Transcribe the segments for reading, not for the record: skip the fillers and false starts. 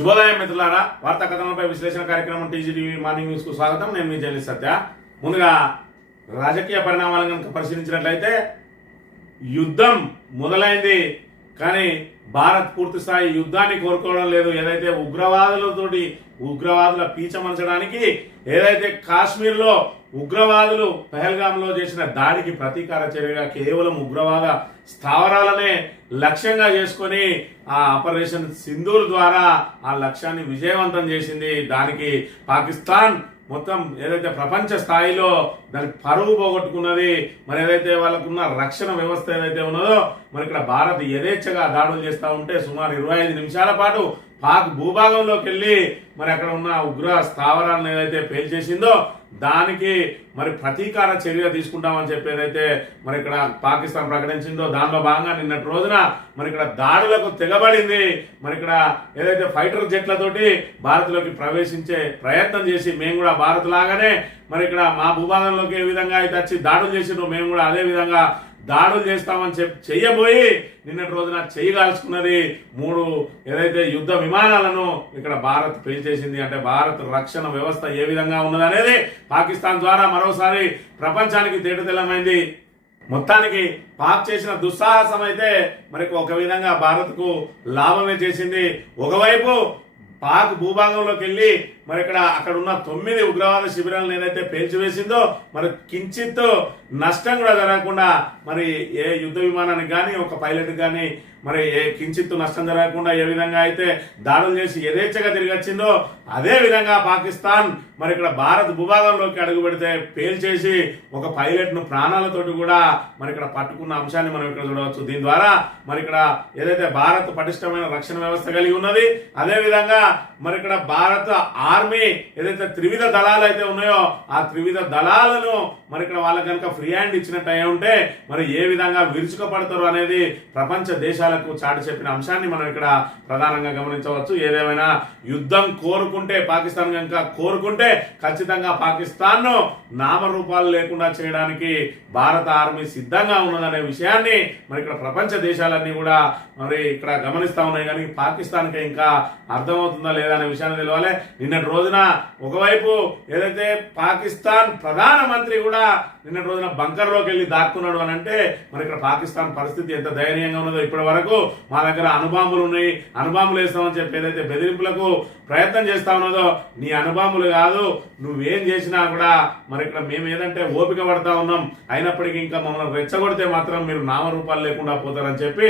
శుభోదయం మిత్రులారా, వార్తా కథనంపై విశ్లేషణ కార్యక్రమం టీజీటీవీ మార్నింగ్ న్యూస్ కు స్వాగతం. నేను మీ జర్నలిస్ట్ సత్య. ముందుగా రాజకీయ పరిణామాలను కనుక పరిశీలించినట్లయితే యుద్ధం మొదలైంది, కానీ భారత్ పూర్తి స్థాయి యుద్ధాన్ని కోరుకోవడం లేదు. ఏదైతే ఉగ్రవాదుల పీచమంచడానికి ఏదైతే కాశ్మీర్లో ఉగ్రవాదులు పహల్గామ్లో చేసిన దాడికి ప్రతీకార చర్యగా కేవలం ఉగ్రవాద స్థావరాలనే లక్ష్యంగా చేసుకొని ఆ ఆపరేషన్ సింధూర్ ద్వారా ఆ లక్ష్యాన్ని విజయవంతం చేసింది. దానికి పాకిస్తాన్ మొత్తం ఏదైతే ప్రపంచ స్థాయిలో దానికి పరువు పోగొట్టుకున్నది. మరి ఏదైతే వాళ్ళకున్న రక్షణ వ్యవస్థ ఏదైతే ఉన్నదో, మరి ఇక్కడ భారత్ యథేచ్ఛగా దాడులు చేస్తూ ఉంటే సుమారు 25 నిమిషాల పాటు పాక్ భూభాగంలోకి వెళ్ళి మరి అక్కడ ఉన్న ఉగ్ర స్థావరాలను ఏదైతే పేల్చేసిందో దానికి మరి ప్రతీకార చర్య తీసుకుంటామని చెప్పి ఏదైతే మరి ఇక్కడ పాకిస్తాన్ ప్రకటించిందో దానిలో భాగంగా నిన్నటి రోజున మరి ఇక్కడ దాడులకు తెగబడింది. మరి ఇక్కడ ఏదైతే ఫైటర్ జెట్లతోటి భారత్లోకి ప్రవేశించే ప్రయత్నం చేసి మేము కూడా భారత్ లాగానే మరి ఇక్కడ మా భూభాగంలోకి ఏ విధంగా అయితే వచ్చి దాడులు చేసిండ్రో మేము కూడా అదే విధంగా దాడులు చేస్తామని చెయ్యబోయి నిన్నటి రోజున చేయగాల్చుకున్నది 3 ఏదైతే యుద్ధ విమానాలను ఇక్కడ భారత్ పేల్చేసింది. అంటే భారత్ రక్షణ వ్యవస్థ ఏ విధంగా ఉన్నదనేది పాకిస్తాన్ ద్వారా మరోసారి ప్రపంచానికి తేటతెల్లమైంది. మొత్తానికి పాక్ చేసిన దుస్సాహసం అయితే మరి ఒక విధంగా భారత్కు లాభమే చేసింది. ఒకవైపు పాక్ భూభాగంలోకి వెళ్ళి మరి అక్కడ ఉన్న 9 ఉగ్రవాద శిబిరాలను ఏదైతే పేల్చివేసిందో మరి కించిత్ నష్టం కూడా జరగకుండా మరి ఏ యుద్ధ విమానానికి కానీ ఒక పైలట్ కానీ మరి ఏ కించిత్ నష్టం జరగకుండా ఏ విధంగా అయితే దాడులు చేసి యథేచ్ఛగా తిరిగి వచ్చిందో అదే విధంగా పాకిస్తాన్ మరి ఇక్కడ భారత్ భూభాగంలోకి అడుగు పెడితే పేల్చేసి ఒక పైలట్ ను ప్రాణాలతోటి కూడా మరి ఇక్కడ పట్టుకున్న అంశాన్ని మనం ఇక్కడ చూడవచ్చు. దీని ద్వారా మరి ఇక్కడ ఏదైతే భారత్ పటిష్టమైన రక్షణ వ్యవస్థ కలిగి ఉన్నది, అదే విధంగా మరి ఇక్కడ భారత ఆర్మీ ఏదైతే త్రివిధ దళాలు అయితే ఉన్నాయో ఆ త్రివిధ దళాలను మరి ఇక్కడ వాళ్ళకి కనుక ఫ్రీ హ్యాండ్ ఇచ్చినట్టు అయి ఉంటే మరి ఏ విధంగా విరుచుకపడతారు అనేది ప్రపంచ దేశాలకు చాటి చెప్పిన అంశాన్ని మనం ఇక్కడ ప్రధానంగా గమనించవచ్చు. ఏదేమైనా యుద్ధం కోరుకుంటే పాకిస్తాన్ కనుక కోరుకుంటే ఖచ్చితంగా పాకిస్తాన్ ను నామరూపాలు లేకుండా చేయడానికి భారత ఆర్మీ సిద్ధంగా ఉన్నదనే విషయాన్ని మరి ఇక్కడ ప్రపంచ దేశాలన్నీ కూడా మరి ఇక్కడ గమనిస్తా ఉన్నాయి. కానీ పాకిస్తాన్ కి ఇంకా అర్థమవుతుందా లేదా అనే విషయాన్ని తెలియాలి. నిన్నటి రోజున ఒకవైపు ఏదైతే పాకిస్తాన్ ప్రధానమంత్రి కూడా నిన్నటి రోజున బంకర్ లోకి వెళ్ళి దాక్కున్నాడు అని అంటే మరి ఇక్కడ పాకిస్తాన్ పరిస్థితి ఎంత దయనీయంగా ఉన్నదో. ఇప్పటి వరకు మా దగ్గర అణుబాంబులు ఉన్నాయి, అణుబాంబులు వేస్తామని చెప్పి ఏదైతే బెదిరింపులకు ప్రయత్నం చేస్తా ఉన్నదో నీ అణుబాంబులు కాదు, నువ్వేం చేసినా కూడా మరి ఇక్కడ మేము ఏదంటే ఓపిక పడతా ఉన్నాం, అయినప్పటికీ ఇంకా మమ్మల్ని రెచ్చగొడితే మాత్రం మీరు నామరూపాలు లేకుండా పోతారని చెప్పి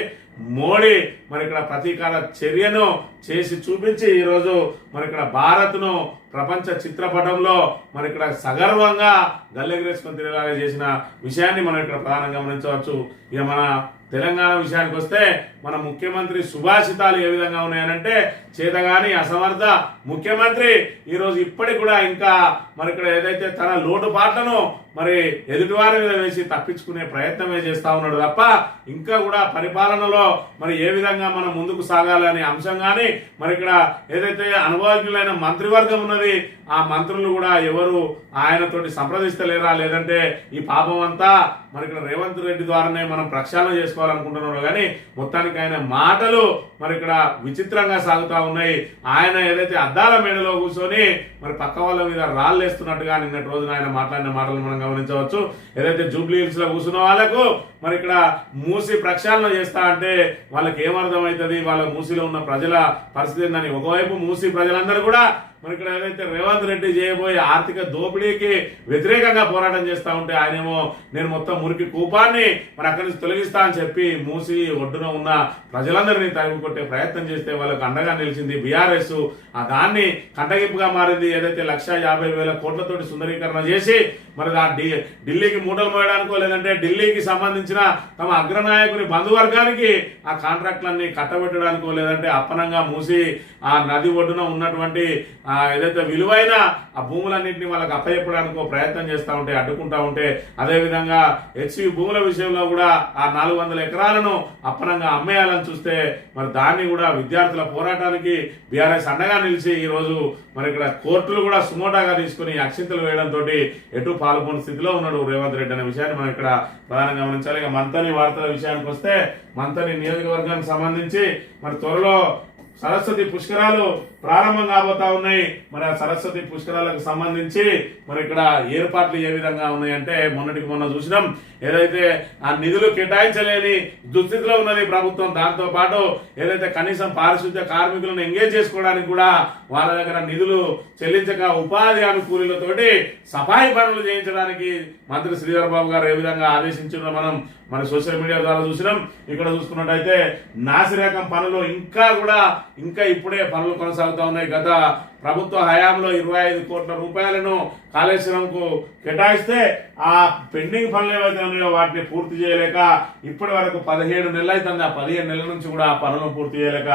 మోడీ మరి ఇక్కడ ప్రతీకార చర్యను చేసి చూపించి ఈరోజు మరి ఇక్కడ భారత్ ను ప్రపంచ చిత్రపటంలో మరి ఇక్కడ సగర్వంగా గల్లెగరేసుకొని తిరిగేలాగా చేసిన విషయాన్ని మనం ఇక్కడ ప్రధానంగా గమనించవచ్చు. ఇక మన తెలంగాణ విషయానికి వస్తే మన ముఖ్యమంత్రి సుభాషితాలు ఏ విధంగా ఉన్నాయనంటే చేతగాని అసమర్థ ముఖ్యమంత్రి ఈరోజు ఇప్పటికి కూడా ఇంకా మరి ఇక్కడ ఏదైతే తన లోటుపాట్లను మరి ఎదుటివారి మీద వేసి తప్పించుకునే ప్రయత్నమే చేస్తా ఉన్నాడు తప్ప ఇంకా కూడా పరిపాలనలో మరి ఏ విధంగా మనం ముందుకు సాగాలనే అంశం కానీ మరి ఇక్కడ ఏదైతే అనుభవజ్ఞులైన మంత్రివర్గం ఉన్నది ఆ మంత్రులు కూడా ఎవరు ఆయనతోటి సంప్రదిస్తలేరా, లేదంటే ఈ పాపం అంతా మరి ఇక్కడ రేవంత్ రెడ్డి ద్వారానే మనం ప్రక్షాళన చేసుకోవాలనుకుంటున్నాడు. కానీ మొత్తానికి ఆయన మాటలు మరి ఇక్కడ విచిత్రంగా సాగుతా ఉన్నాయి. ఆయన ఏదైతే అద్దాల మేడలో కూర్చొని మరి పక్క వాళ్ళ మీద రాళ్ళు వేస్తున్నట్టుగా నిన్నటి రోజున ఆయన మాట్లాడిన మాటలు మనం గమనించవచ్చు. ఏదైతే జూబ్లీ హిల్స్ లో కూర్చున్న వాళ్ళకు మరి ఇక్కడ మూసి ప్రక్షాళన చేస్తా అంటే వాళ్ళకి ఏమర్థం అవుతుంది, వాళ్ళ మూసిలో ఉన్న ప్రజల పరిస్థితి ఏందని. ఒకవైపు మూసి ప్రజలందరూ కూడా మరి ఇక్కడ ఏదైతే రేవంత్ రెడ్డి చేయబోయే ఆర్థిక దోపిడీకి వ్యతిరేకంగా పోరాటం చేస్తా ఉంటే ఆయనేమో నేను మొత్తం మురికి కూపాన్ని మరి అక్కడి నుంచి తొలగిస్తా అని చెప్పి మూసి ఒడ్డున ఉన్న ప్రజలందరినీ తరిమి కొట్టే ప్రయత్నం చేస్తే వాళ్ళకు అండగా నిలిచింది బీఆర్ఎస్. ఆ దాన్ని కంటగింపుగా మారింది. ఏదైతే 1,50,000 కోట్లతోటి సుందరీకరణ చేసి మరి ఢిల్లీకి మూటలు మోయడానికో లేదంటే ఢిల్లీకి సంబంధించిన తమ అగ్రనాయకుని బంధువర్గానికి ఆ కాంట్రాక్ట్లన్నీ కట్టబెట్టడానికో లేదంటే అప్పనంగా మూసి ఆ నది ఒడ్డున ఉన్నటువంటి ఏదైతే విలువైన ఆ భూములన్నింటినీ వాళ్ళకి అప్పచెప్పడానికో ప్రయత్నం చేస్తూ ఉంటే అడ్డుకుంటా ఉంటే, అదేవిధంగా హెచ్సి భూముల విషయంలో కూడా ఆ 400 ఎకరాలను అప్పనంగా అమ్మేయాలని చూస్తే మరి దాన్ని కూడా విద్యార్థుల పోరాటానికి బీఆర్ఎస్ అండగా నిలిచి ఈ రోజు మరి ఇక్కడ కోర్టులు కూడా సుమోటాగా తీసుకుని అక్షింతలు వేయడంతో ఎటు పాల్గొన్న స్థితిలో ఉన్నాడు రేవంత్ రెడ్డి అనే విషయాన్ని మనం ఇక్కడ ప్రధానంగా గమనించాలి. ఇక మంతని వార్తల విషయానికి వస్తే మంతని నియోజకవర్గానికి సంబంధించి మరి త్వరలో సరస్వతి పుష్కరాలు ప్రారంభం కాబోతా ఉన్నాయి. మరి ఆ సరస్వతి పుష్కరాలకు సంబంధించి మరి ఇక్కడ ఏర్పాట్లు ఏ విధంగా ఉన్నాయంటే మొన్నటికి మొన్న చూసినాం. ఏదైతే ఆ నిధులు కేటాయించలేని దుస్థితిలో ఉన్నది ప్రభుత్వం, దాంతో పాటు ఏదైతే కనీసం పారిశుద్ధ్య కార్మికులను ఎంగేజ్ చేసుకోవడానికి కూడా వాళ్ళ దగ్గర నిధులు చెల్లించక ఉపాధి హామీ కూలీలతోటి సఫాయి పనులు చేయించడానికి మంత్రి శ్రీధర్ బాబు గారు ఏ విధంగా ఆదేశించారో మనం మన సోషల్ మీడియా ద్వారా చూసినాం. ఇక్కడ చూసుకున్నట్టయితే నాసిరకం పనులు ఇంకా ఇప్పుడే పనులు కొనసాగుతూ ఉన్నాయి. గత ప్రభుత్వ హయాంలో 25 కోట్ల రూపాయలను కాళేశ్వరంకు కేటాయిస్తే ఆ పెండింగ్ పనులు ఏవైతే ఉన్నాయో వాటిని పూర్తి చేయలేక ఇప్పటి వరకు 17 నెలలు అవుతుంది. ఆ 15 నెలల నుంచి కూడా ఆ పనులను పూర్తి చేయలేక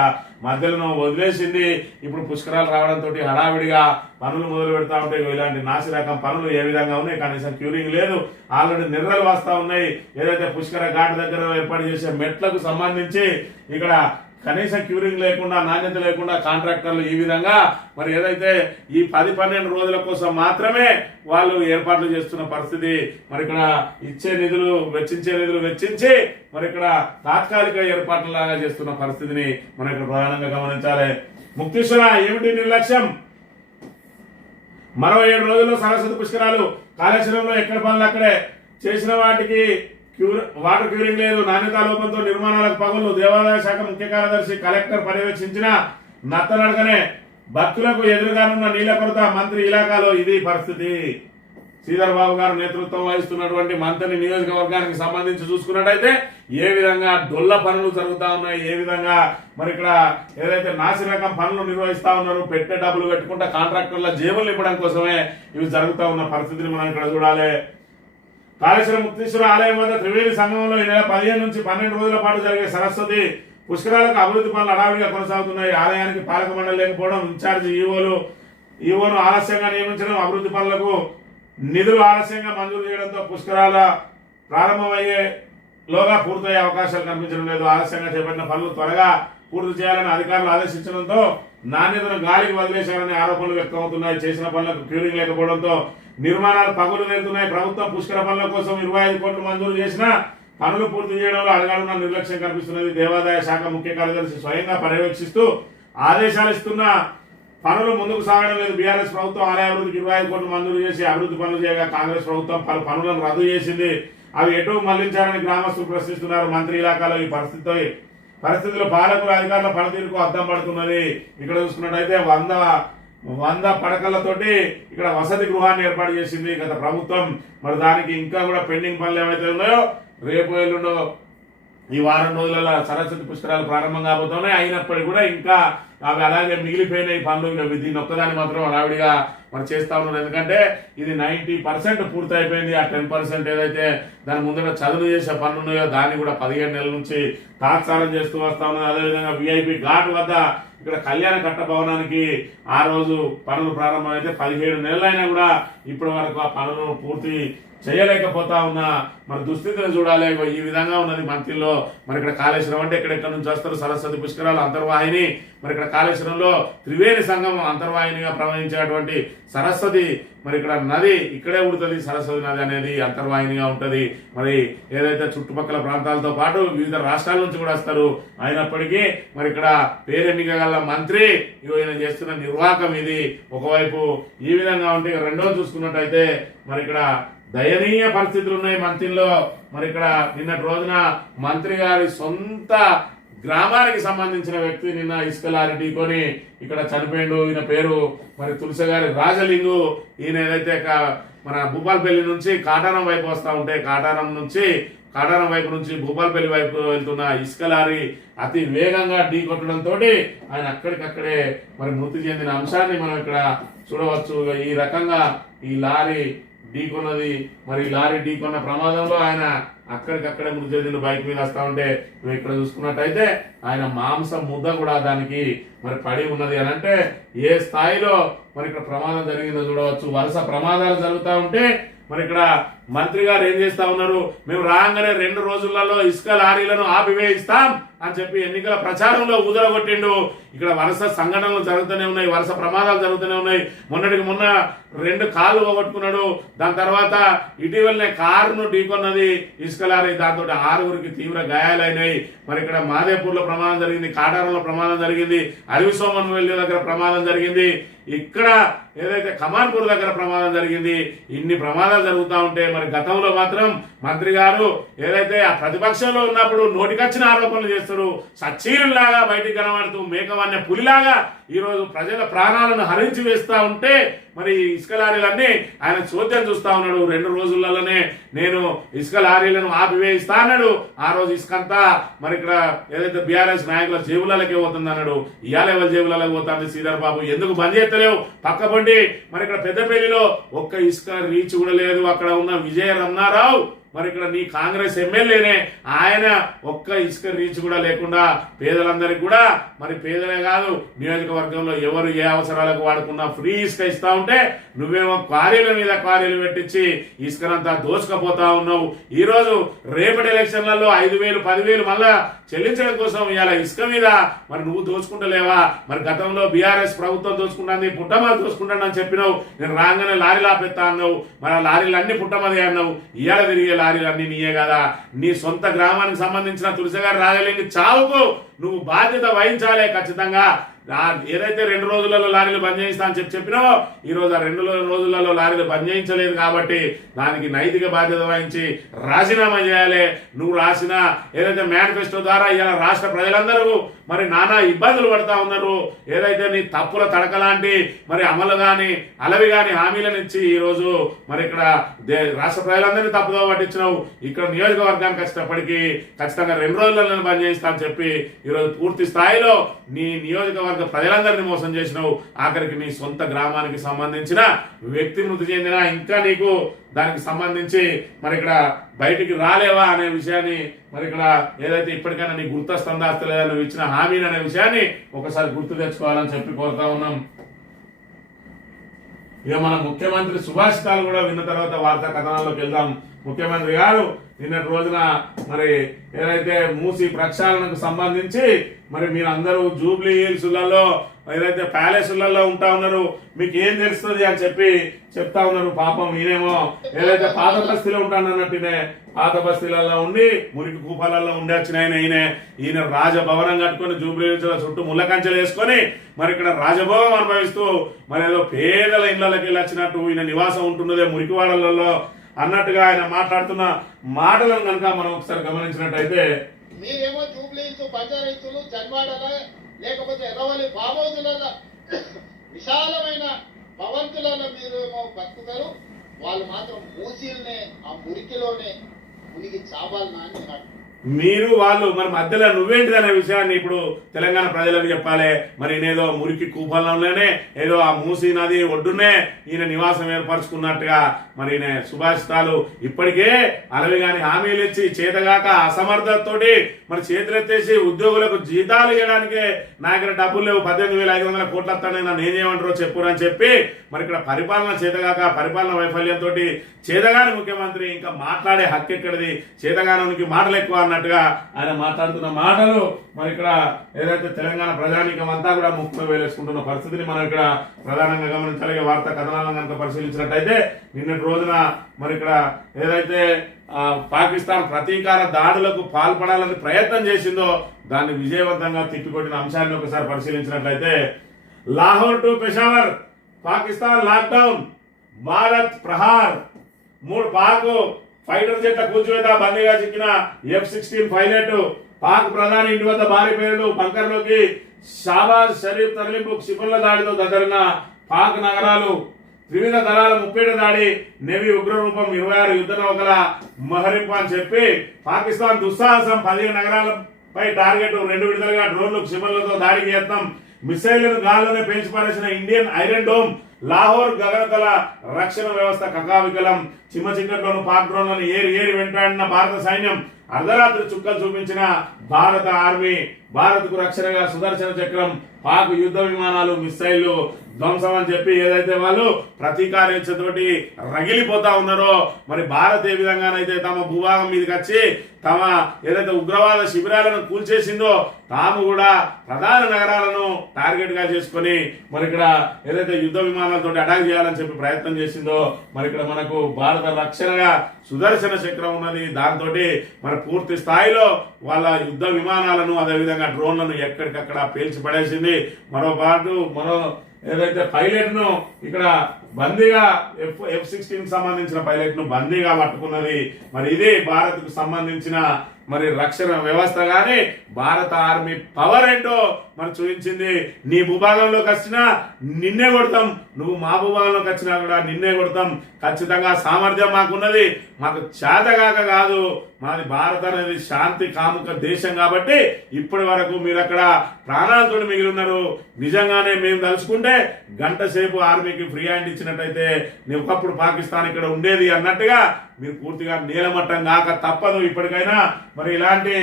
మధ్యలో వదిలేసింది. ఇప్పుడు పుష్కరాలు రావడంతో హడావిడిగా పనులు మొదలు పెడతా ఉంటాయి. ఇలాంటి నాసిరకం పనులు ఏ విధంగా ఉన్నాయి, కనీసం క్యూరింగ్ లేదు, ఆల్రెడీ నిర్రలు వస్తా ఉన్నాయి. ఏదైతే పుష్కర ఘాట్ దగ్గర ఏర్పాటు చేసే మెట్లకు సంబంధించి ఇక్కడ కనీసం క్యూరింగ్ లేకుండా, నాణ్యత లేకుండా కాంట్రాక్టర్లు ఈ విధంగా మరి ఏదైతే ఈ 10-12 రోజుల కోసం మాత్రమే వాళ్ళు ఏర్పాట్లు చేస్తున్న పరిస్థితి. మరి ఇక్కడ వెచ్చించే నిధులు వెచ్చించి మరి ఇక్కడ తాత్కాలిక ఏర్పాట్ల లాగా చేస్తున్న పరిస్థితిని మనం ఇక్కడ ప్రధానంగా గమనించాలి. ముక్తేశ్వర ఏమిటి నిర్లక్ష్యం? మరో 7 రోజుల్లో సరస్వతి పుష్కరాలు. కాళేశ్వరంలో ఎక్కడ పనులు అక్కడే, చేసిన వాటికి వాటర్ క్యూరింగ్ లేదు, నాణ్యతా లోపంతో నిర్మాణాలకు పగులు. దేవాదాయ శాఖ ముఖ్య కార్యదర్శి కలెక్టర్ పర్యవేక్షించిన నత్తనడగనే భక్తులకు ఎదురుగానున్న నీళ్ల కొరత. మంత్రి ఇలాకాలో ఇది పరిస్థితి. శ్రీధర్ బాబు గారు నేతృత్వం వహిస్తున్నటువంటి మంత్రి నియోజకవర్గానికి సంబంధించి చూసుకున్నట్టయితే ఏ విధంగా డొల్ల పనులు జరుగుతా ఉన్నాయి, ఏ విధంగా మరి ఇక్కడ ఏదైతే నాసిరకం పనులు నిర్వహిస్తా ఉన్నారు, పెట్టే డబ్బులు పెట్టుకుంటా కాంట్రాక్టర్ల జేబులు నింపడం కోసమే ఇవి జరుగుతూ ఉన్న పరిస్థితిని మనం ఇక్కడ చూడాలి. కాళేశ్వరం ముక్తేశ్వర ఆలయం వద్ద త్రివేణి సంగమంలో ఈ నెల 15 నుంచి 12 రోజుల పాటు జరిగే సరస్వతి పుష్కరాలకు అభివృద్ధి పనులు హడావిడిగా కొనసాగుతున్నాయి. ఆలయానికి పాలక మండలి లేకపోవడం, ఇన్ఛార్జి ఈవోను ఆలస్యంగా నియమించడం, అభివృద్ధి పనులకు నిధులు ఆలస్యంగా మంజూరు చేయడంతో పుష్కరాల ప్రారంభమయ్యేలోగా పూర్తయ్యే అవకాశాలు కనిపించడం లేదు. ఆలస్యంగా చేపట్టిన పనులు త్వరగా పూర్తి చేయాలని అధికారులు ఆదేశించడంతో నాణ్యతను గాలికి వదిలేశారనే ఆరోపణలు వ్యక్తమవుతున్నాయి. చేసిన పనులకు క్యూరింగ్ లేకపోవడంతో నిర్మాణాలు పగులు వెళ్తున్నాయి. ప్రభుత్వం పుష్కర పనుల కోసం 25 కోట్లు మంజూరు చేసినా పనులు పూర్తి చేయడంలో అడగాడున్న నిర్లక్ష్యం కనిపిస్తున్నది. దేవాదాయ శాఖ ముఖ్య కార్యదర్శి స్వయంగా పర్యవేక్షిస్తూ ఆదేశాలు ఇస్తున్న పనులు ముందుకు సాగడం లేదు. బీఆర్ఎస్ ప్రభుత్వం ఆలయ అభివృద్ధికి 25 కోట్లు మంజూరు చేసి అభివృద్ధి పనులు చేయగా కాంగ్రెస్ ప్రభుత్వం పలు పనులను రద్దు చేసింది. అవి ఎటు మళ్లించారని గ్రామస్తులు ప్రశ్నిస్తున్నారు. మంత్రి ఇలాకాలో ఈ పరిస్థితుల్లో పాలకులు అధికారుల పనితీరుకు అద్దం పడుతున్నది. ఇక్కడ చూసుకున్నట్టయితే 100 పడకలతోటి ఇక్కడ వసతి గృహాన్ని ఏర్పాటు చేసింది గత ప్రభుత్వం. మరి దానికి ఇంకా కూడా పెండింగ్ పనులు ఏవైతే ఉన్నాయో రేపు ఎల్లుండో ఈ వారం రోజుల సరస్వతి పుష్కరాలు ప్రారంభం కాబోతున్నాయి. అయినప్పటికీ కూడా ఇంకా అవి అలాగే మిగిలిపోయినాయి పనులు. దీన్ని ఒక్కదాన్ని మాత్రం హడావిడిగా మరి చేస్తా ఉన్నారు. ఎందుకంటే ఇది 90% పూర్తి అయిపోయింది. ఆ 10% ఏదైతే దాని ముందర చదువు చేసే పనులు ఉన్నాయో దాన్ని కూడా 15 నెలల నుంచి తాత్సారం చేస్తూ వస్తా ఉన్నది. అదేవిధంగా VIP ఘాట్ వద్ద ఇక్కడ కళ్యాణ కట్ట భవనానికి ఆ రోజు పనులు ప్రారంభమైతే 17 నెలలైనా కూడా ఇప్పటి వరకు ఆ పనులను పూర్తి చేయలేకపోతా ఉన్నా మరి దుస్థితిని చూడాలి. ఈ విధంగా ఉన్నది మంత్రిలో. మరి ఇక్కడ కాళేశ్వరం అంటే ఎక్కడెక్కడ నుంచి వస్తారు సరస్వతి పుష్కరాలు అంతర్వాహిని. మరి ఇక్కడ కాళేశ్వరంలో త్రివేణి సంగమం అంతర్వాహినిగా ప్రవహించేటువంటి సరస్వతి మరి ఇక్కడ నది ఇక్కడే ఉడుతుంది. సరస్వతి నది అనేది అంతర్వాహినిగా ఉంటది. మరి ఏదైతే చుట్టుపక్కల ప్రాంతాలతో పాటు వివిధ రాష్ట్రాల నుంచి కూడా వస్తారు. అయినప్పటికీ మరి ఇక్కడ పేరెన్నిక గల మంత్రి ఈయన చేస్తున్న నిర్వాహకం ఇది. ఒకవైపు ఈ విధంగా ఉంటే రెండోది చూసుకున్నట్టయితే మరి ఇక్కడ దయనీయ పరిస్థితులు ఉన్నాయి మంత్రిలో. మరి ఇక్కడ నిన్నటి రోజున మంత్రి గారి సొంత గ్రామానికి సంబంధించిన వ్యక్తి నిన్న ఇసుక లారీ ఢీకొని ఇక్కడ చనిపోయిండు. ఈయన పేరు మరి తులసిగారి రాజలింగు. ఈయన ఏదైతే మన భూపాలపల్లి నుంచి కాటారం వైపు వస్తా ఉంటే కాటారం వైపు నుంచి భూపాలపల్లి వైపు వెళ్తున్న ఇసుక లారీ అతి వేగంగా ఢీ కొట్టడంతో ఆయన అక్కడికక్కడే మరి మృతి చెందిన అంశాన్ని మనం ఇక్కడ చూడవచ్చు. ఈ రకంగా ఈ లారీ ఢీకొన్నది. మరి లారీ ఢీకొన్న ప్రమాదంలో ఆయన అక్కడికక్కడే మృతి చెందిన బైక్ మీద వస్తా ఉంటే ఇక్కడ చూసుకున్నట్టయితే ఆయన మాంసం ముద్ద కూడా దానికి మరి పడి ఉన్నది. అని అంటే ఏ స్థాయిలో మరి ఇక్కడ ప్రమాదం జరిగిందో చూడవచ్చు. వరుస ప్రమాదాలు జరుగుతూ ఉంటే మరి ఇక్కడ మంత్రి గారు ఏం చేస్తా ఉన్నారు, మేము రాగానే 2 రోజులలో ఇసుక లారీలను ఆపివేయిస్తాం అని చెప్పి ఎన్నికల ప్రచారంలో ఊదరగొట్టిండు. ఇక్కడ వరుస సంఘటనలు జరుగుతూనే ఉన్నాయి, వరుస ప్రమాదాలు జరుగుతూనే ఉన్నాయి. మొన్నటికి మొన్న 2 కాళ్ళు పోగొట్టుకున్నాడు. దాని తర్వాత ఇటీవలనే కారును ఢీకొన్నది ఇసుక లారీ, దాంతో 6గురికి తీవ్ర గాయాలైనాయి. మరి ఇక్కడ మాదేపూర్లో ప్రమాదం జరిగింది, కాటారంలో ప్రమాదం జరిగింది, అరవిసోమన్ వెల్లి దగ్గర ప్రమాదం జరిగింది, ఇక్కడ ఏదైతే కమాన్పూర్ దగ్గర ప్రమాదం జరిగింది. ఇన్ని ప్రమాదాలు జరుగుతూ ఉంటే మరి గతంలో మాత్రం మంత్రి గారు ఏదైతే ఆ ప్రతిపక్షంలో ఉన్నప్పుడు నోటికొచ్చిన ఆరోపణలు చేస్తారు, సచ్చీరులాగా బయటికి కనబడుతూ మేకవన్య పులిలాగా ఈరోజు ప్రజల ప్రాణాలను హరించి వేస్తా ఉంటే మరి ఇసుక లారీలన్నీ ఆయన చోద్యం చూస్తా ఉన్నాడు. 2 రోజులలోనే నేను ఇసుక లారీలను ఆపివేయిస్తా అన్నాడు. ఆ రోజు ఇసుకంతా మరి ఇక్కడ ఏదైతే బీఆర్ఎస్ నాయకుల జేబులకే పోతుంది అన్నాడు. ఇవాళ ఎవరి జేబులకు పోతుంది శ్రీధర్ బాబు, ఎందుకు బంద్ చేస్తలేవు? పక్కపండి మరి ఇక్కడ పెద్దపల్లిలో ఒక్క ఇసుక రీచ్ కూడా లేదు. అక్కడ ఉన్న విజయ రమణారావు మరి ఇక్కడ నీ కాంగ్రెస్ ఎమ్మెల్యేనే, ఆయన ఒక్క ఇసుక రీచ్ కూడా లేకుండా పేదలందరికీ కూడా మరి పేదలే కాదు నియోజకవర్గంలో ఎవరు ఏ అవసరాలకు వాడుకున్నా ఫ్రీ ఇసుక ఇస్తా ఉంటే నువ్వేమో క్వారీల మీద క్వారీలు పెట్టించి ఇసుకనంతా దోచుకపోతా ఉన్నావు. ఈ రోజు రేపటి ఎలక్షన్లలో 5,000 10,000 మళ్ళా చెల్లించడం కోసం ఇవాళ ఇసుక మీద మరి నువ్వు దోచుకుంటలేవా? మరి గతంలో బీఆర్ఎస్ ప్రభుత్వం దోచుకుంటుంది, పుట్టమది దోచుకుంటానని చెప్పినావు. నేను రాగానే లారీలు ఆపెత్తా అన్నావు, మరి ఆ లారీలు అన్ని పుట్టమది అన్నావు. ఇవాళ తిరిగే లారీలు అన్ని నీయే కదా. నీ సొంత గ్రామానికి సంబంధించిన తులసిగారి రాజలింగి చావుకు నువ్వు బాధ్యత వహించాలే ఖచ్చితంగా. ఏదైతే 2 రోజులలో లారీలు బంద్ చేయిస్తా అని చెప్పినావో ఈ రోజు ఆ 2 రోజులలో లారీలు బంద్ చేయించలేదు కాబట్టి దానికి నైతిక బాధ్యత వహించి రాజీనామా చేయాలి. నువ్వు రాసిన ఏదైతే మేనిఫెస్టో ద్వారా ఇలా రాష్ట్ర ప్రజలందరూ మరి నానా ఇబ్బందులు పడతా ఉన్నారు. ఏదైతే నీ తప్పుల తడకలాంటి మరి అమలు గాని అలవి గాని హామీలను ఇచ్చి ఈ రోజు మరి ఇక్కడ రాష్ట్ర ప్రజలందరినీ తప్పుదో పట్టించినావు. ఇక్కడ నియోజకవర్గానికి వచ్చేటప్పటికి ఖచ్చితంగా 2 రోజులలో బంద్ చేయిస్తా అని చెప్పి ఈరోజు పూర్తి స్థాయిలో నీ నియోజకవర్గ ప్రజలందరినీ మోసం చేసినావు. ఆఖరికి నీ సొంత గ్రామానికి సంబంధించిన వ్యక్తి మృతి చెందిన ఇంకా నీకు దానికి సంబంధించి మరి ఇక్కడ బయటికి రాలేవా అనే విషయాన్ని మరి ఇక్కడ ఏదైతే ఇప్పటికైనా నీ గుర్తస్తందాస్త లేదా నువ్వు ఇచ్చిన హామీని అనే విషయాన్ని ఒకసారి గుర్తు తెచ్చుకోవాలని చెప్పి కోరుతా ఉన్నాం. ఇక మన ముఖ్యమంత్రి సుభాషితాలు కూడా విన్న తర్వాత వార్తా కథనాల్లోకి వెళ్దాం. ముఖ్యమంత్రి గారు నిన్నటి రోజున మరి ఏదైతే మూసి ప్రక్షాళనకు సంబంధించి మరి మీరందరూ జూబ్లీ హిల్స్లలో ఏదైతే ప్యాలెస్లలో ఉంటా ఉన్నారు, మీకు ఏం తెలుస్తుంది అని చెప్పి చెప్తా ఉన్నారు. పాపం ఈయనేమో ఏదైతే పాత బస్తీలో ఉంటానన్నట్టునే పాత బస్తీలలో ఉండి మురికి కూపాలలో ఉండి వచ్చిన ఈయన రాజభవనం కట్టుకుని జూబ్లీ హిల్స్ చుట్టూ ముళ్ళకంచెలు వేసుకొని మరి ఇక్కడ రాజభోగం అనుభవిస్తూ మరి ఏదో పేదల ఇళ్లకి వెళ్ళి వచ్చినట్టు ఈయన నివాసం ఉంటున్నదే మురికివాడలలో అన్నట్టుగా ఆయన మాట్లాడుతున్న మాటలను కనుక మనం ఒకసారి గమనించినట్టయితే మీరేమో జూబ్లీస్ బంజారాయిల్స్ జన్వాడల లేకపోతే ఎర్రవల్లి ఫామ్ హౌస్లలో విశాలమైన భవంతులలో మీరేమో బతుకుతారు, వాళ్ళు మాత్రం మూసీలనే ఆ మురికిలోనే మునిగి చావాలని అని మీరు వాళ్ళు మరి మధ్యలో నువ్వేంటిది అనే విషయాన్ని ఇప్పుడు తెలంగాణ ప్రజలకు చెప్పాలి. మరి ఈయనేదో మురికి కూపంలోనే ఏదో ఆ మూసీ నది ఒడ్డునే ఈయన నివాసం ఏర్పరచుకున్నట్టుగా మరి ఈయన సుభాషితాలు ఇప్పటికే అలవి గాని హామీలు ఇచ్చి చేతగాక అసమర్థతతోటి మరి చేతులెత్తేసి ఉద్యోగులకు జీతాలు ఇవ్వడానికే నా దగ్గర డబ్బులు లేవు, 18,500 కోట్లు వస్తానే నన్ను ఏం చేయమంటారో చెప్పురని చెప్పి మరి ఇక్కడ పరిపాలన చేతగాక పరిపాలన వైఫల్యంతో చేతగాని ముఖ్యమంత్రి ఇంకా మాట్లాడే హక్కు ఎక్కడిది, చేతగానికి మాటలు ఎక్కువ అన్నట్టుగా ఆయన మాట్లాడుతున్న మాటలు మరి ఇక్కడ ఏదైతే తెలంగాణ ప్రజానీకం అంతా కూడా ముక్కును వేలేసుకుంటున్న పరిస్థితిని మనం ఇక్కడ ప్రధానంగా గమనించాలి. వార్తా కథనాలను కనుక పరిశీలించినట్టయితే నిన్నటి రోజున మరి ఇక్కడ ఏదైతే పాకిస్తాన్ ప్రతీకార దాడులకు పాల్పడాలని ప్రయత్నం చేసిందో దాన్ని విజయవంతంగా తిప్పికొట్టిన అంశాన్ని ఒకసారి పరిశీలించినట్లయితే Lahore to Peshawar Pakistan lockdown Bharat Prahar 3 Pak fighter జెట్ల కూల్చివేత బందీగా చిక్కిన F-16 పైలట్ పాక్ ప్రధాని ఇంటి వద్ద భారీ పేలుడు బంకర్లోకి షాబాజ్ షరీఫ్ తరలింపు క్షిపణుల దాడితో దద్దరిన పాక్ నగరాలు వివిధ దళాల 37 దాడి నేవీ ఉగ్రరూపం 26 యుద్ధ నౌకల మహరింపు అని చెప్పి పాకిస్తాన్ దుస్సాహసం 15 నగరాలపై టార్గెట్ 2 విడతలుగా డ్రోన్లు క్షిపణులతో దాడికి యత్నం మిసైళ్లను గాల్లోనే పేల్చి పారేసిన ఇండియన్ ఐరన్ డోమ్ లాహోర్ గగనతల రక్షణ వ్యవస్థ కకావికలం చిమ్మ చిక్కట్లోను పాక్ డ్రోన్లను ఏరి వెంటాడిన భారత సైన్యం అర్ధరాత్రి చుక్కలు చూపించిన భారత ఆర్మీ భారత్ కు రక్షణగా సుదర్శన చక్రం పాక్ యుద్ధ విమానాలు మిసైళ్లు ధ్వంసం అని చెప్పి ఏదైతే వాళ్ళు ప్రతీకారేచ్ఛతోటి రగిలిపోతా ఉన్నారో, మరి భారత్ ఏ విధంగానైతే తమ భూభాగం మీదకి వచ్చి తమ ఏదైతే ఉగ్రవాద శిబిరాలను కూల్చేసిందో, తాము కూడా ప్రధాన నగరాలను టార్గెట్ గా చేసుకొని మరి ఇక్కడ ఏదైతే యుద్ధ విమానాలతో అటాక్ చేయాలని చెప్పి ప్రయత్నం చేసిందో, మరి ఇక్కడ మనకు భారత రక్షణగా సుదర్శన చక్రం ఉన్నది. దాంతో మరి పూర్తి స్థాయిలో వాళ్ళ యుద్ధ విమానాలను అదేవిధంగా డ్రోన్లను ఎక్కడికక్కడ పేల్చి పడేసింది. మరో ఏదైతే పైలట్ ను ఇక్కడ బందీగా F-16 సంబంధించిన పైలట్ ను బందీగా పట్టుకున్నది. మరి ఇది భారత్ కు సంబంధించిన మరి రక్షణ వ్యవస్థ గాని భారత ఆర్మీ పవర్ ఏంటో మరి చూపించింది. నీ భూభాగంలోకి వచ్చినా నిన్నే కొడతాం, నువ్వు మా భూభాగంలోకి వచ్చినా కూడా నిన్నే కొడతాం. ఖచ్చితంగా సామర్థ్యం మాకున్నది, మాకు చేతగాక కాదు. మాది భారత్ అనేది శాంతి కాముక దేశం కాబట్టి ఇప్పటి వరకు మీరు అక్కడ ప్రాణాలతో మిగిలి ఉన్నారు. నిజంగానే మేము తలుచుకుంటే గంట సేపు ఆర్మీకి ఫ్రీ హ్యాండ్ ఇచ్చినట్టయితే ఒకప్పుడు పాకిస్తాన్ ఇక్కడ ఉండేది అన్నట్టుగా మీరు పూర్తిగా నీలమట్టం కాక తప్పదు. ఇప్పటికైనా మరి ఇలాంటి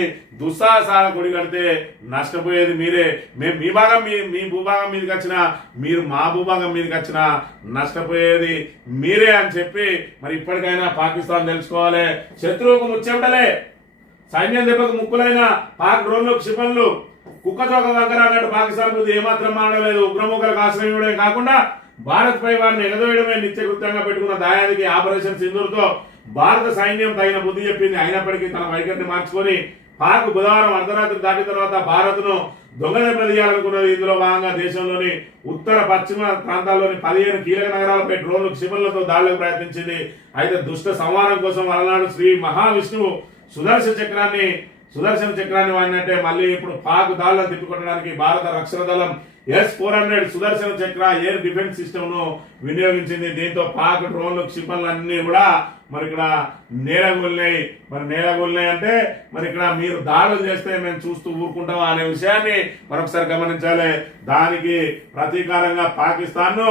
దుస్సాహసాల కొడి కడితే నష్టపోయేది మీరే. మేము మీ భూభాగం మీదకి వచ్చినా, మీరు మా భూభాగం మీదకి వచ్చినా నష్టపోయేది మీరే అని చెప్పి మరి ఇప్పటికైనా పాకిస్తాన్ తెలుసుకోవాలి. శత్రువుకు ముచ్చెమటలే, సైన్యం దెబ్బకు ముక్కులైన పాక్ డ్రోన్లు క్షిపణులు కుక్కతోక దగ్గర అన్నట్టు పాకిస్తాన్ ముందు ఏమాత్రం మాడలేదు. ఉగ్రముఖలకు ఆశ్రయం ఇవ్వడమే కాకుండా భారత్ పై వారిని ఎగదోయడమే నిత్యకృత్యంగా పెట్టుకున్న దాయాదికి ఆపరేషన్ సింధూర్తో భారత సైన్యం తగిన బుద్ధి చెప్పింది. అయినప్పటికీ తన వైఖరిని మార్చుకొని పాక్ బుధవారం అర్ధరాత్రి దాటిన తర్వాత భారత్ ను దొంగదెబ్బతీయాలనుకున్నది. ఇందులో భాగంగా దేశంలోని ఉత్తర పశ్చిమ ప్రాంతాల్లోని 15 కీలక నగరాలపై డ్రోన్లు క్షిపణులతో దాడులకు ప్రయత్నించింది. అయితే దుష్ట సంహారం కోసం అలనాడు శ్రీ మహావిష్ణువు సుదర్శన చక్రాన్ని వాడినట్టే మళ్ళీ ఇప్పుడు పాక్ దాడులను తిప్పికొట్టడానికి భారత రక్షణ దళం S-400 సుదర్శన చక్ర ఎయిర్ డిఫెన్స్ సిస్టమ్ ను వినియోగించింది. దీంతో పాక్ డ్రోన్లు క్షిపణులు అన్ని కూడా మరి ఇక్కడ నేలగొల్లాయి. మరి నేలగొల్లాయి అంటే మరి ఇక్కడ మీరు దాడులు చేస్తే మేము చూస్తూ ఊరుకుంటాం అనే విషయాన్ని మరొకసారి గమనించాలి. దానికి ప్రతీకారంగా పాకిస్తాన్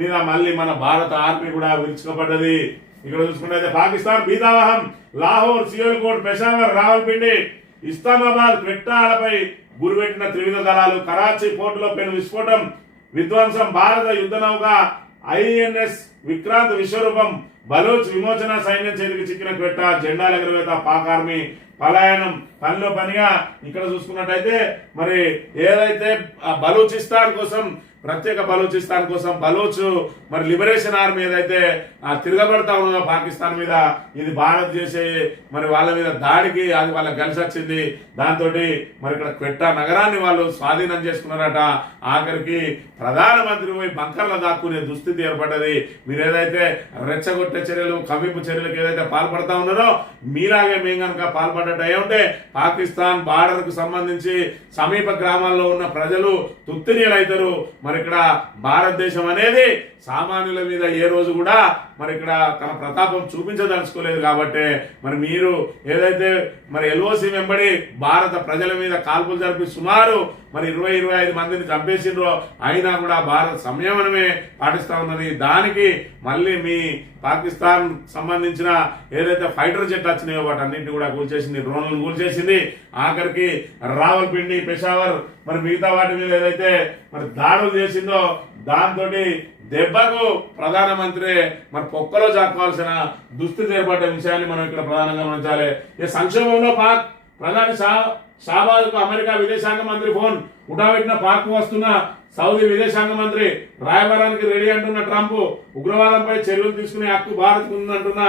మీద మళ్ళీ మన భారత ఆర్మీ కూడా విరుచుకుపడ్డది. ఇక్కడ చూసుకుంటే పాకిస్తాన్ బీదావహం, లాహోర్, సియోల్కోట్, పెషావర్, రావల్పిండి, ఇస్లామాబాద్, క్వెట్టాలపై గురిపెట్టిన త్రివిధ దళాలు. కరాచీ పోర్టులో పెను విస్ఫోటం, విధ్వంసం. భారత యుద్ధ నౌక INS విక్రాంత్ విశ్వరూపం బలూచ్ విమోచన సైన్యం చేతికి చిక్కిన క్వెట్టా. జెండాల ఎగురవేత, పాక్ ఆర్మీ పలాయనం. పనిలో పనిగా ఇక్కడ చూసుకున్నట్టయితే మరి ఏదైతే బలూచిస్తాన్ కోసం ప్రత్యేక బలూచిస్తాన్ కోసం బలూచ్ మరి లిబరేషన్ ఆర్మీ ఏదైతే తిరగబడతా ఉన్నదో పాకిస్తాన్ మీద, ఇది భారత్ చేసే మరి వాళ్ళ మీద దాడికి అది వాళ్ళకి కలిసి వచ్చింది. దాంతో మరి ఇక్కడ క్వెట్టా నగరాన్ని వాళ్ళు స్వాధీనం చేసుకున్నారట. ఆఖరికి ప్రధానమంత్రి పోయి బంకర్లో దాక్కునే దుస్థితి ఏర్పడ్డది. మీరు ఏదైతే రెచ్చగొట్టే చర్యలు, కవింపు చర్యలకు ఏదైతే పాల్పడతా ఉన్నారో మీలాగే మేము కనుక పాల్పడ్డట్టు అయి ఉంటే పాకిస్తాన్ బార్డర్ కు సంబంధించి సమీప గ్రామాల్లో ఉన్న ప్రజలు తుత్తినీలైతారు. మరి ఇక్కడ భారతదేశం అనేది సామాన్యుల మీద ఏ రోజు కూడా మరి ఇక్కడ తన ప్రతాపం చూపించదలుచుకోలేదు. కాబట్టి మరి మీరు ఏదైతే మరి LOC వెంబడి భారత ప్రజల మీద కాల్పులు జరిపి సుమారు మరి 20-25 మందిని చంపేసిండ్రో అయినా కూడా భారత్ సంయమనమే పాటిస్తా ఉన్నది. దానికి మళ్ళీ మీ పాకిస్తాన్ సంబంధించిన ఏదైతే ఫైటర్ జెట్ వచ్చినాయో వాటన్నింటినీ కూడా కూల్చేసింది, డ్రోన్లను కూల్చేసింది. ఆఖరికి రావల్పిండి, పెషావర్ మరి మిగతా వాటి మీద ఏదైతే మరి దాడులు చేసిందో దాంతో దెబ్బకు ప్రధానమంత్రి మరి పొక్కలో చాక్కోవాల్సిన దుస్థితి ఏర్పడ్డ విషయాన్ని మనం ఇక్కడ ప్రధానంగా గమనించాలి. ఈ సంక్షోభంలో పాక్ ప్రధాని షాబాజ్ కు అమెరికా విదేశాంగ మంత్రి ఫోన్ ఉటాబెట్టిన పాక్ వస్తున్న సౌదీ విదేశాంగ మంత్రి రాయబారానికి రెడీ అంటున్న ట్రంప్, ఉగ్రవాదంపై చర్యలు తీసుకునే హక్కు భారత్ ఉందంటున్న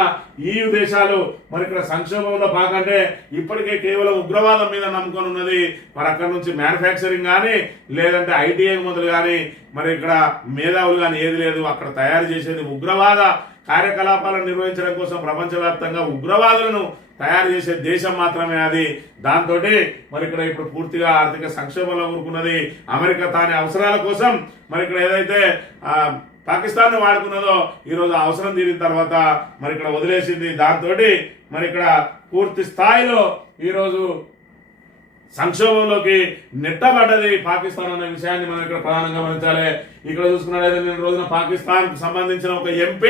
EU దేశాలు. మరి ఇక్కడ సంక్షోభంలో పాక్ అంటే ఇప్పటికే కేవలం ఉగ్రవాదం మీద నమ్ముకొని ఉన్నది. మరి అక్కడ నుంచి మ్యానుఫ్యాక్చరింగ్ కానీ లేదంటే ITA మొదలు కానీ మరి ఇక్కడ మేధావులు కానీ ఏది లేదు. అక్కడ తయారు చేసేది ఉగ్రవాద కార్యకలాపాలను నిర్వహించడం కోసం ప్రపంచవ్యాప్తంగా ఉగ్రవాదులను తయారు చేసే దేశం మాత్రమే అది. దాంతో మరి ఇక్కడ ఇప్పుడు పూర్తిగా ఆర్థిక సంక్షోభంలో ఊరుకున్నది. అమెరికా దాని అవసరాల కోసం మరి ఇక్కడ ఏదైతే పాకిస్తాన్ వాడుకున్నదో ఈ రోజు అవసరం తీరిన తర్వాత మరి ఇక్కడ వదిలేసింది. దాంతో మరి ఇక్కడ పూర్తి స్థాయిలో ఈరోజు సంక్షోభంలోకి నెట్టబడ్డది పాకిస్తాన్ అనే విషయాన్ని మనం ఇక్కడ ప్రధానంగా గమనించాలి. ఇక్కడ చూసుకున్నట్లయితే నేను రోజున పాకిస్తాన్ సంబంధించిన ఒక MP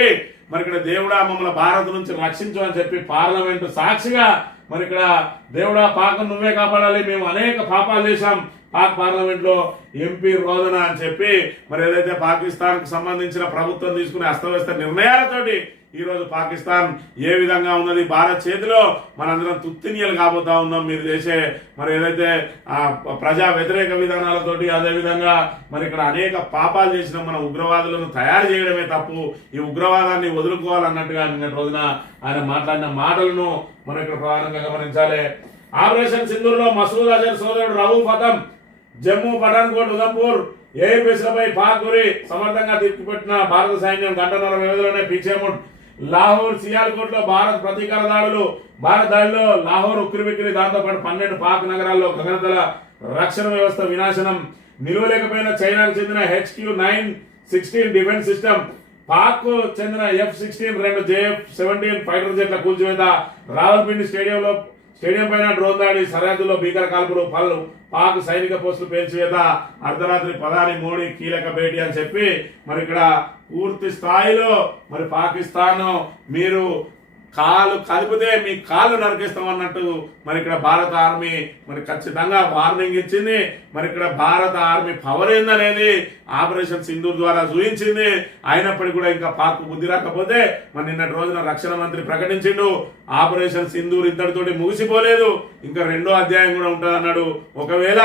మరి ఇక్కడ దేవుడా మమ్మల్ని భారత్ నుంచి రక్షించు అని చెప్పి పార్లమెంటు సాక్షిగా మరి ఇక్కడ దేవుడా పాకం నువ్వే కాపాడాలి, మేము అనేక పాపాలు చేశాం, పాక్ పార్లమెంట్ లో ఎంపీ రోదన అని చెప్పి మరి ఏదైతే పాకిస్తాన్ కు సంబంధించిన ప్రభుత్వం తీసుకునే అస్తవ్యస్త నిర్ణయాలతోటి ఈ రోజు పాకిస్తాన్ ఏ విధంగా ఉన్నది భారత్ చేతిలో మనందరం తుత్తినియలు కాబోతా ఉన్నాం. మీరు చేసే మరి ఏదైతే ప్రజా వ్యతిరేక విధానాలతోటి అదే విధంగా మరి ఇక్కడ అనేక పాపాలు చేసిన మన ఉగ్రవాదులను తయారు చేయడమే తప్పు, ఈ ఉగ్రవాదాన్ని వదులుకోవాలన్నట్టుగా నిన్నటి రోజున ఆయన మాట్లాడిన మాటలను మనం ఇక్కడ ప్రధానంగా గమనించాలి. ఆపరేషన్ సింధూర్ లో మసూద్ అజర్ సోదరుడు రవూఫ్ హతం జమ్మూ పఠాన్కోట్ ఉదంపూర్ ఏఐపీఎస్లపై పాక్ గురి సమర్థంగా తిప్పిపెట్టిన భారత సైన్యం గంటన్నర వ్యవధిలోనే పిచ్చేముట్. లాహోర్ సియాల్కోట్ లో భారత్ ప్రతీకార దాడులు. భారత దాడిలో లాహోర్ ఉక్కిరిబిక్కిరి, దాంతోపాటు 12 పాక్ నగరాల్లో గగనతల రక్షణ వ్యవస్థ వినాశనం. నిలువలేకపోయిన చైనాకు చెందిన HQ-916 డిఫెన్స్ సిస్టమ్, పాక్ కు చెందిన F-16 2 JF-17 ఫైటర్ జెట్ల కూల్చివేత. రావల్పిండి స్టేడియం పైన డ్రోన్ దాడి, సరిహద్దుల్లో భీకర కాల్పులు, పలు పాక్ సైనిక పోస్టులు పేల్చివేత. అర్ధరాత్రి ప్రధాని మోడీ కీలక భేటీ అని చెప్పి మరి ఇక్కడ పూర్తి స్థాయిలో మరి పాకిస్తాన్ మీరు కాలు కలిపితే మీ కాళ్ళు నరికేస్తామన్నట్టు మరి ఇక్కడ భారత ఆర్మీ మరి ఖచ్చితంగా వార్నింగ్ ఇచ్చింది. మరి ఇక్కడ భారత ఆర్మీ పవర్ ఏందనేది ఆపరేషన్ సింధూర్ ద్వారా చూపించింది. అయినప్పటికీ కూడా ఇంకా పాక్ బుద్ధి రాకపోతే మరి నిన్నటి రోజున రక్షణ మంత్రి ప్రకటించిండు ఆపరేషన్ సింధూర్ ఇంతటితోటి ముగిసిపోలేదు, ఇంకా 2వ అధ్యాయం కూడా ఉంటుంది అన్నాడు. ఒకవేళ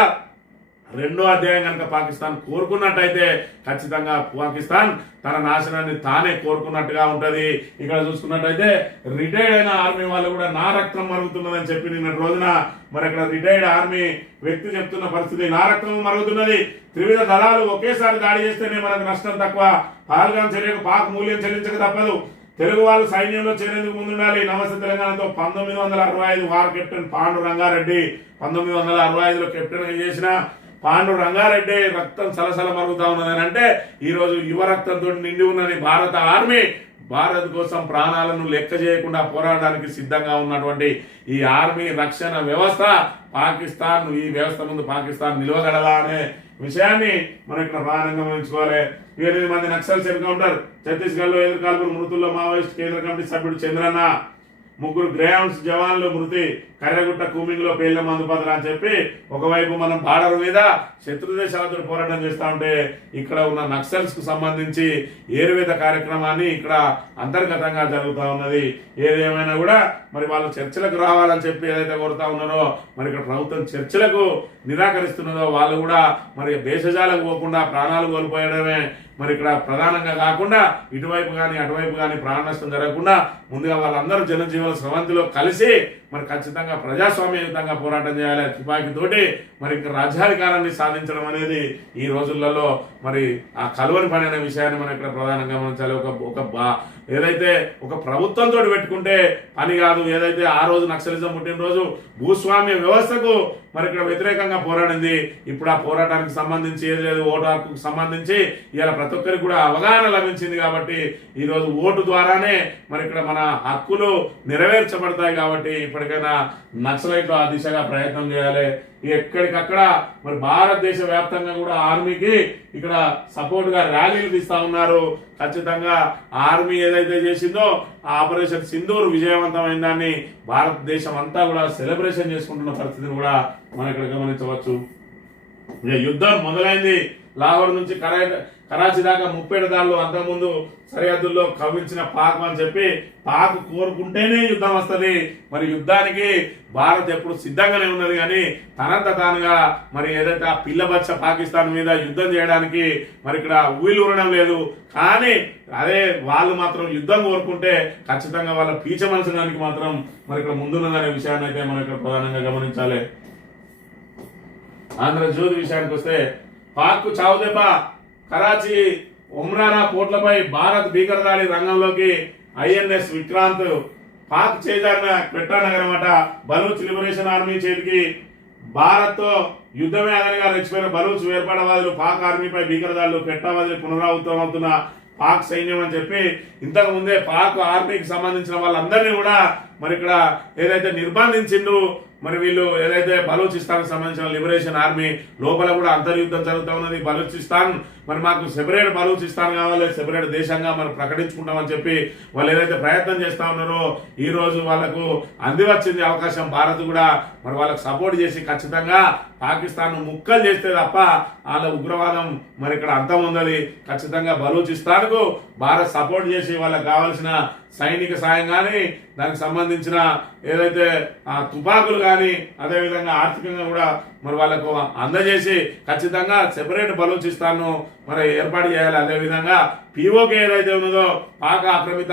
2వ అధ్యాయం కనుక పాకిస్తాన్ కోరుకున్నట్టయితే ఖచ్చితంగా పాకిస్తాన్ తన నాశనాన్ని తానే కోరుకున్నట్టుగా ఉంటది. ఇక్కడ చూసుకున్నట్టయితే రిటైర్డ్ అయిన ఆర్మీ వాళ్ళు కూడా నా రక్తం మరుగుతున్నదని చెప్పి నిన్నటి రోజున మరి అక్కడ రిటైర్డ్ ఆర్మీ వ్యక్తి చెప్తున్న పరిస్థితి, నా రక్తం మరుగుతున్నది. త్రివిధ దళాలు ఒకేసారి దాడి చేస్తేనే మనకు నష్టం తక్కువ. పహల్గాం చర్యకు పాక్ మూల్యం చెల్లించక తప్పదు. తెలుగు వాళ్ళు సైన్యంలో చేరేందుకు ముందుండాలి. నమస్తే తెలంగాణతో 1965 వార్ కెప్టెన్ పాండు రంగారెడ్డి 1965లో కెప్టెన్ చేసిన పాండు రంగారెడ్డి రక్తం సలసల మరుగుతా ఉన్నదని అంటే ఈ రోజు యువ రక్తంతో నిండి ఉన్నది భారత ఆర్మీ. భారత్ కోసం ప్రాణాలను లెక్క చేయకుండా పోరాడడానికి సిద్ధంగా ఉన్నటువంటి ఈ ఆర్మీ రక్షణ వ్యవస్థ పాకిస్తాన్, ఈ వ్యవస్థ ముందు పాకిస్తాన్ నిలవగలదా అనే విషయాన్ని మనం ఇక్కడ ప్రధానంగా గమనించుకోవాలి. 8 మంది నక్సల్స్ ఎన్కౌంటర్. ఛత్తీస్గఢ్ లో ఎదురుకాల్పుల మృతుల్లో మావోయిస్ట్ కేంద్ర కమిటీ సభ్యుడు చంద్రన్న, 3 గ్రేహౌండ్స్ జవాన్లు మృతి. కర్రగుట్ట కూమింగ్ లో పేర్ల మందుపత్ర అని చెప్పి ఒకవైపు మనం బార్డర్ మీద శత్రు దేశాలతో పోరాటం చేస్తా ఉంటే ఇక్కడ ఉన్న నక్సల్స్ కు సంబంధించి ఏరువేత కార్యక్రమాన్ని ఇక్కడ అంతర్గతంగా జరుగుతూ ఉన్నది. ఏదేమైనా కూడా మరి వాళ్ళు చర్చలకు రావాలని చెప్పి ఏదైతే కోరుతా ఉన్నారో మరి ఇక్కడ ప్రభుత్వం చర్చలకు నిరాకరిస్తున్నదో వాళ్ళు కూడా మరి దేశజాలకు పోకుండా ప్రాణాలు కోల్పోయడమే మరి ఇక్కడ ప్రధానంగా కాకుండా ఇటువైపు కానీ అటువైపు కానీ ప్రాణ నష్టం జరగకుండా ముందుగా వాళ్ళందరూ జనజీవన స్రవంతిలో కలిసి మరి ఖచ్చితంగా ప్రజాస్వామ్యయుతంగా పోరాటం చేయాలి. తుపాకీతోటి మరి ఇంకా రాజ్యాధికారాన్ని సాధించడం అనేది ఈ రోజులలో మరి ఆ కలువని పని అనే విషయాన్ని మనం ఇక్కడ ప్రధానంగా గమనించాలి. ఏదైతే ఒక ప్రభుత్వంతో పెట్టుకుంటే పని కాదు. ఏదైతే ఆ రోజు నక్సలిజం పుట్టినరోజు భూస్వామ్య వ్యవస్థకు మరి ఇక్కడ వ్యతిరేకంగా పోరాడింది. ఇప్పుడు ఆ పోరాటానికి సంబంధించి ఏది లేదు, ఓటు హక్కుకు సంబంధించి ఇలా ప్రతి ఒక్కరికి కూడా అవగాహన లభించింది కాబట్టి ఈ రోజు ఓటు ద్వారానే మరి ఇక్కడ మన హక్కులు నెరవేర్చబడతాయి. కాబట్టి ఇప్పటికైనా నక్సలైట్లు ఆ దిశగా ప్రయత్నం చేయాలి. ఎక్కడికక్కడ మరి భారతదేశ వ్యాప్తంగా కూడా ఆర్మీకి ఇక్కడ సపోర్ట్ గా ర్యాలీలు తీస్తా ఉన్నారు. ఖచ్చితంగా ఆర్మీ ఏదైతే చేసిందో ఆ ఆపరేషన్ సింధూర్ విజయవంతమైన దాన్ని భారతదేశం అంతా కూడా సెలబ్రేషన్ చేసుకుంటున్న పరిస్థితిని కూడా మనం ఇక్కడ గమనించవచ్చు. యుద్ధం మొదలైంది. లాహోర్ నుంచి కరాచీ దాకా 37 దాడులు అంతకుముందు సరిహద్దుల్లో కవ్వించిన పాక్ అని చెప్పి పాక్ కోరుకుంటేనే యుద్ధం వస్తుంది. మరి యుద్ధానికి భారత్ ఎప్పుడు సిద్ధంగానే ఉన్నది కానీ తనంత తానుగా మరి ఏదైతే ఆ పిల్లబచ్చ పాకిస్తాన్ మీద యుద్ధం చేయడానికి మరి ఇక్కడ ఊయలూరడం లేదు. కానీ అదే వాళ్ళు మాత్రం యుద్ధం కోరుకుంటే ఖచ్చితంగా వాళ్ళ పీచ మనసడానికి మాత్రం మరి ఇక్కడ ముందున్నదనే విషయాన్ని అయితే మనం ఇక్కడ ప్రధానంగా గమనించాలి. ఆంధ్రజ్యోతి విషయానికి వస్తే పాక్ చావుదెబ్బ. కరాచీ ఉమ్రానా పోర్ట్లపై భారత్ భీకర దాడి రంగంలోకి. INS విక్రాంత్ పాక్ చేజారిన క్వెట్టా నగరం అట. బలూచ్ లిబరేషన్ ఆర్మీ చేతికి. భారత్ తో యుద్ధమే అదనిగా రెచ్చిపోయిన బలూచ్ వేర్పాటవాదులు పాక్ ఆర్మీపై భీకర దాడులు. క్వెట్టా వదిలి పునరావృతమవుతున్న పాక్ సైన్యం అని చెప్పి ఇంతకు ముందే పాక్ ఆర్మీకి సంబంధించిన వాళ్ళందరినీ కూడా మరి ఇక్కడ ఏదైతే నిర్బంధించిండ్రు మరి వీళ్ళు ఏదైతే బలూచిస్తాన్ సంబంధించిన లిబరేషన్ ఆర్మీ లోపల కూడా అంతర్యుద్ధం జరుగుతూ ఉన్నది. బలూచిస్తాన్ మరి మాకు సెపరేట్ బలూచిస్తాన్ కావాలి, సెపరేట్ దేశంగా మనం ప్రకటించుకుంటామని చెప్పి వాళ్ళు ఏదైతే ప్రయత్నం చేస్తా ఉన్నారో ఈ రోజు వాళ్ళకు అందివచ్చింది అవకాశం. భారత్ కూడా మరి వాళ్ళకు సపోర్ట్ చేసి ఖచ్చితంగా పాకిస్తాన్ ముక్కలు చేస్తే తప్ప వాళ్ళ ఉగ్రవాదం మరి ఇక్కడ అంతం ఉన్నది. ఖచ్చితంగా బలూచిస్తాన్ కు భారత్ సపోర్ట్ చేసి వాళ్ళకి కావాల్సిన సైనిక సాయం కానీ దానికి సంబంధించిన ఏదైతే తుపాకులు కానీ అదేవిధంగా ఆర్థికంగా కూడా మరి వాళ్ళకు అందజేసి ఖచ్చితంగా సెపరేట్ బలూచిస్తాన్ మరి ఏర్పాటు చేయాలి. అదేవిధంగా పీఓకే ఏదైతే ఉన్నదో పాక్ ఆక్రమిత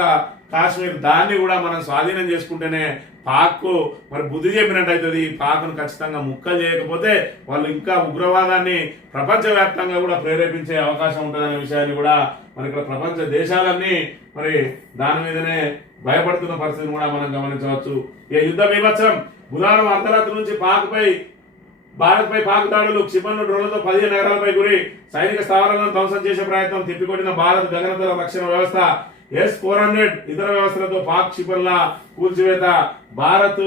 కాశ్మీర్ దాన్ని కూడా మనం స్వాధీనం చేసుకుంటేనే పాక్ మరి బుద్ధి చెప్పినట్టు అవుతుంది. పాక్ను ఖచ్చితంగా ముక్కలు చేయకపోతే వాళ్ళు ఇంకా ఉగ్రవాదాన్ని ప్రపంచవ్యాప్తంగా కూడా ప్రేరేపించే అవకాశం ఉంటుందనే విషయాన్ని కూడా మరి ఇక్కడ ప్రపంచ దేశాలన్నీ మరి దాని మీదనే భయపడుతున్న పరిస్థితిని కూడా మనం గమనించవచ్చు. ఈ యుద్ధ బీభత్సం బుధవారం అర్ధరాత్రి నుంచి భారత్ పై పాక్ దాడులు, క్షిపణులు, డ్రోన్లతో 15 నగరాలపై గురి, సైనిక స్థావరాలను ధ్వంసం చేసే ప్రయత్నం, తిప్పికొట్టిన భారత్ గగనతల రక్షణ వ్యవస్థ S-400 ఇతర వ్యవస్థలతో పాక్ క్షిపణుల కూల్చివేత. భారత్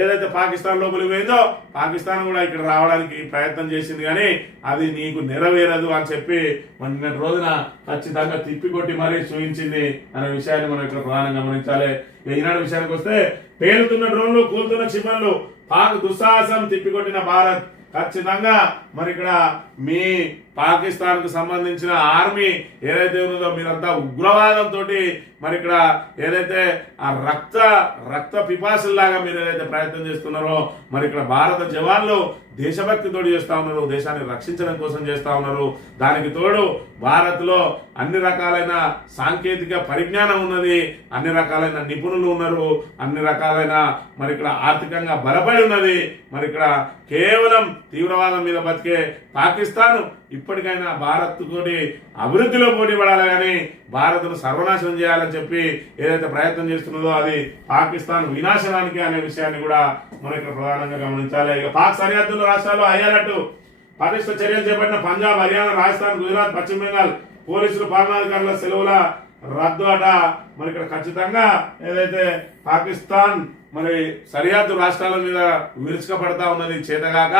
ఏదైతే పాకిస్తాన్ లోపలికి పోయిందో పాకిస్తాన్ కూడా ఇక్కడ రావడానికి ప్రయత్నం చేసింది కానీ అది నీకు నెరవేరదు అని చెప్పి మన రోజున ఖచ్చితంగా తిప్పికొట్టి మరీ చూపించింది అనే విషయాన్ని మనం ఇక్కడ ప్రధానంగా గమనించాలి. ఈనాడు విషయానికి వస్తే పేలుతున్న డ్రోన్లు, కూలుతున్న క్షిపణులు, పాక్ దుస్సాహసం, తిప్పికొట్టిన భారత్. ఖచ్చితంగా మరి ఇక్కడ మీ పాకిస్తాన్ కు సంబంధించిన ఆర్మీ ఏదైతే ఉన్నదో మీరంతా ఉగ్రవాదంతో మరి ఇక్కడ ఏదైతే ఆ రక్త పిపాసుల్లాగా మీరు ఏదైతే ప్రయత్నం చేస్తున్నారో మరి ఇక్కడ భారత జవాన్లు దేశభక్తితో చేస్తా ఉన్నారు, దేశాన్ని రక్షించడం కోసం చేస్తా ఉన్నారు. దానికి తోడు భారత్ లో అన్ని రకాలైన సాంకేతిక పరిజ్ఞానం ఉన్నది, అన్ని రకాలైన నిపుణులు ఉన్నారు, అన్ని రకాలైన మరి ఇక్కడ ఆర్థికంగా బలపడి ఉన్నది. మరి ఇక్కడ కేవలం తీవ్రవాదం మీద బతికే పాకిస్తాన్ ఇప్పటికైనా భారత్ తోటి అభివృద్ధిలో పోటీ పడాలి కానీ భారత్ను సర్వనాశనం చేయాలని చెప్పి ఏదైతే ప్రయత్నం చేస్తున్నదో అది పాకిస్తాన్ వినాశనానికి అనే విషయాన్ని కూడా మనం ఇక్కడ ప్రధానంగా గమనించాలి. ఇక పాక్ సరిహద్దుల రాష్ట్రాల్లో అయ్యాలట్టు పటిష్ట చర్యలు చేపట్టిన పంజాబ్, హర్యానా, రాజస్థాన్, గుజరాత్, పశ్చిమ బెంగాల్ పోలీసులు పాలనాధికారుల సెలవుల రద్దు అట. మరి ఇక్కడ ఖచ్చితంగా ఏదైతే పాకిస్తాన్ మరి సరిహద్దు రాష్ట్రాల మీద విరుచుకపడతా ఉన్నది చేతగాక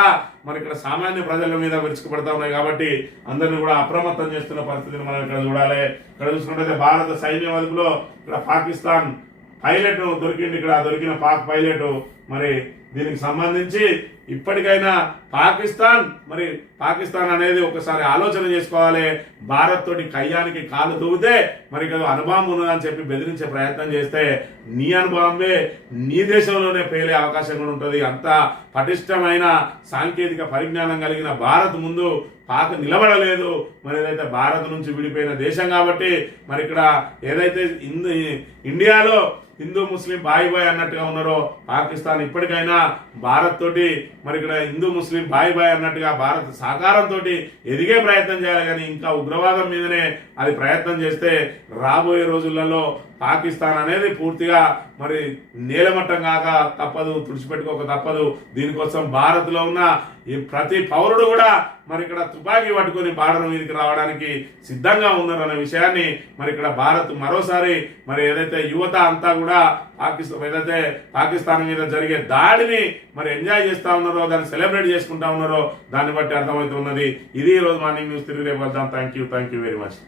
మరి ఇక్కడ సామాన్య ప్రజల మీద విరుచుకపడతా ఉన్నాయి కాబట్టి అందరిని కూడా అప్రమత్తం చేస్తున్న పరిస్థితిని మనం ఇక్కడ చూడాలి. ఇక్కడ చూసుకుంటే భారత సైన్యం అదుపులో ఇక్కడ పాకిస్తాన్ పైలట్ దొరికింది. ఇక్కడ దొరికిన పాక్ పైలట్ మరి దీనికి సంబంధించి ఇప్పటికైనా పాకిస్తాన్ అనేది ఒకసారి ఆలోచన చేసుకోవాలి. భారత్ తోటి కయ్యానికి కాలు దూవితే మరి అనుభవం ఉన్నదని చెప్పి బెదిరించే ప్రయత్నం చేస్తే నీ అనుభవమే నీ దేశంలోనే పేలే అవకాశం కూడా ఉంటుంది. అంత పటిష్టమైన సాంకేతిక పరిజ్ఞానం కలిగిన భారత్ ముందు పాక్ నిలబడలేదు. మరి ఏదైతే భారత్ నుంచి విడిపోయిన దేశం కాబట్టి మరి ఇక్కడ ఏదైతే ఇండియాలో హిందూ ముస్లిం బాయ్ అన్నట్టుగా ఉన్నారో పాకిస్తాన్ ఇప్పటికైనా భారత్ తోటి మరి ఇక్కడ హిందూ ముస్లిం బాయ్ అన్నట్టుగా భారత్ సహకారంతో ఎదిగే ప్రయత్నం చేయాలి కానీ ఇంకా ఉగ్రవాదం మీదనే అది ప్రయత్నం చేస్తే రాబోయే రోజులలో పాకిస్తాన్ అనేది పూర్తిగా మరి నేలమట్టం కాక తప్పదు, తుడిచిపెట్టుకోక తప్పదు. దీనికోసం భారత్ లో ఉన్న ఈ ప్రతి పౌరుడు కూడా మరి ఇక్కడ తుపాకీ పట్టుకుని బార్డర్ మీదకి రావడానికి సిద్ధంగా ఉన్నారు అనే విషయాన్ని మరి ఇక్కడ భారత్ మరోసారి మరి ఏదైతే యువత అంతా కూడా పాకిస్తాన్ మీద జరిగే దాడిని మరి ఎంజాయ్ చేస్తా ఉన్నారో, దాన్ని సెలబ్రేట్ చేసుకుంటా ఉన్నారో దాన్ని బట్టి అర్థమవుతున్నది. ఇది ఈ రోజు మార్నింగ్ న్యూస్. తిరిగి రేపు వద్దాం. Thank you very much.